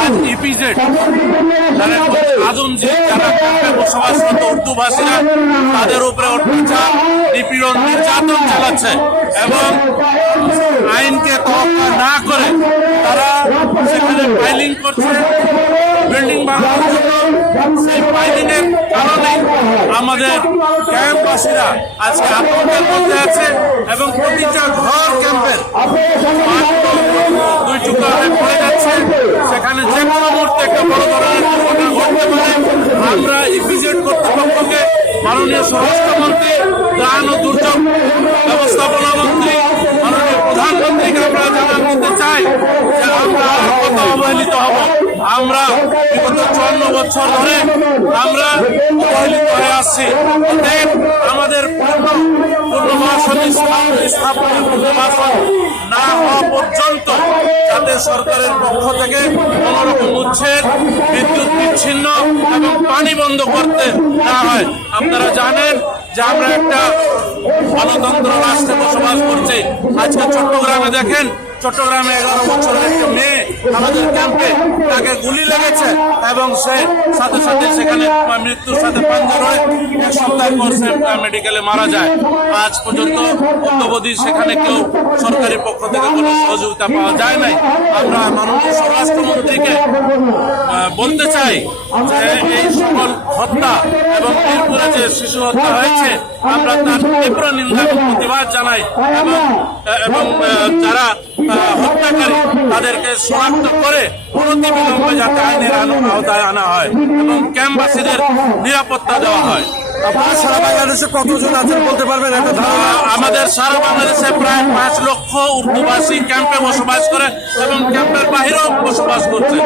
আজ ইপিজেড আজমজি যারা ক্যাম্পে বসবাসরত উর্দু ভাষীরা তাদের উপরে অত্যাচার নিপীড়ন নির্যাতন চালাচ্ছে এবং আইনকে তোয়াক্কা না করে তারা সেখানে ফাইলিং করছে বিল্ডিং বানানোর জন্য। সেই ফাইলিং এর কারণে আমাদের ক্যাম্পবাসীরা আজকে আতঙ্কের মধ্যে আছে এবং প্রতিটা ঘর ক্যাম্পের দুই টুকরা হয়ে পড়ে যাচ্ছে। সেখানে যে কোনো মুহূর্তে একটা বড় ধরনের দুর্ঘটনা ঘটতে পারে। আমরা ইপিজেড কর্তৃপক্ষকে মাননীয় স্বরাষ্ট্রমন্ত্রী, ত্রাণ ও দুর্যোগ ব্যবস্থাপনা মন্ত্রী, মাননীয় প্রধানমন্ত্রীকে আমরা জানান দিতে চাই যে আমরা কত অবহেলিত হব। আমরা বিগত 54 বছর ধরে আমরা অবহেলিত হয়ে আসছি। আমাদের পুনর্বাসন না হওয়া পর্যন্ত যাতে সরকারের পক্ষ থেকে কোন রকম উচ্ছেদ, বিদ্যুৎ বিচ্ছিন্ন এবং পানি বন্ধ করতে না হয়। আপনারা জানেন যে আমরা একটা গণতন্ত্র রাষ্ট্রে বসবাস করছি। আজকে চট্টগ্রামে দেখেন, চট্টগ্রামে 11 বছরের একটা মেয়ে আমাদের ক্যাম্পে তাকে গুলি লেগেছে এবং সে সাথে সাথে সেখানে মৃত্যুর সাথে পাঞ্জা হয়ে 1 সপ্তাহ পর সে মেডিকেলে মারা যায়। আজ পর্যন্ত অদ্যাবধি সেখানে কেউ সরকারি পক্ষ থেকে কোনো সহযোগিতা পাওয়া যায় নাই। আমরা মাননীয় স্বরাষ্ট্রমন্ত্রীকে বলতে চাই যে এই সকল হত্যা এবং এরপরে যে শিশু হত্যা হয়েছে আমরা তার তীব্র নিন্দা এবং প্রতিবাদ জানাই এবং যারা হত্যাকারী তাদেরকে শনাক্ত করে অনতিবিলম্বে যাতে আইনের আওতায় আনা হয় এবং ক্যাম্পবাসীদের নিরাপত্তা দেওয়া হয়। আপনারা সারা বাংলাদেশে কতজন আছেন বলতে পারবেন? আমাদের সারা বাংলাদেশে প্রায় 5 লক্ষ উর্দুভাষী ক্যাম্পে বসবাস করে এবং ক্যাম্পের বাহিরেও বসবাস করছে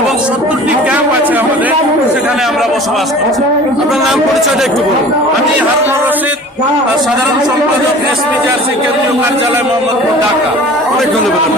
এবং 70টি ক্যাম্প আছে আমাদের, সেখানে আমরা বসবাস করছি। আপনার নাম পরিচয়টা একটু বলুন। আমি হারুনুর রশিদ, সাধারণ সম্পাদক, এসপিজিআরসি কেন্দ্রীয় কার্যালয়, মোহাম্মদপুর, ঢাকা। অনেক ধন্যবাদ।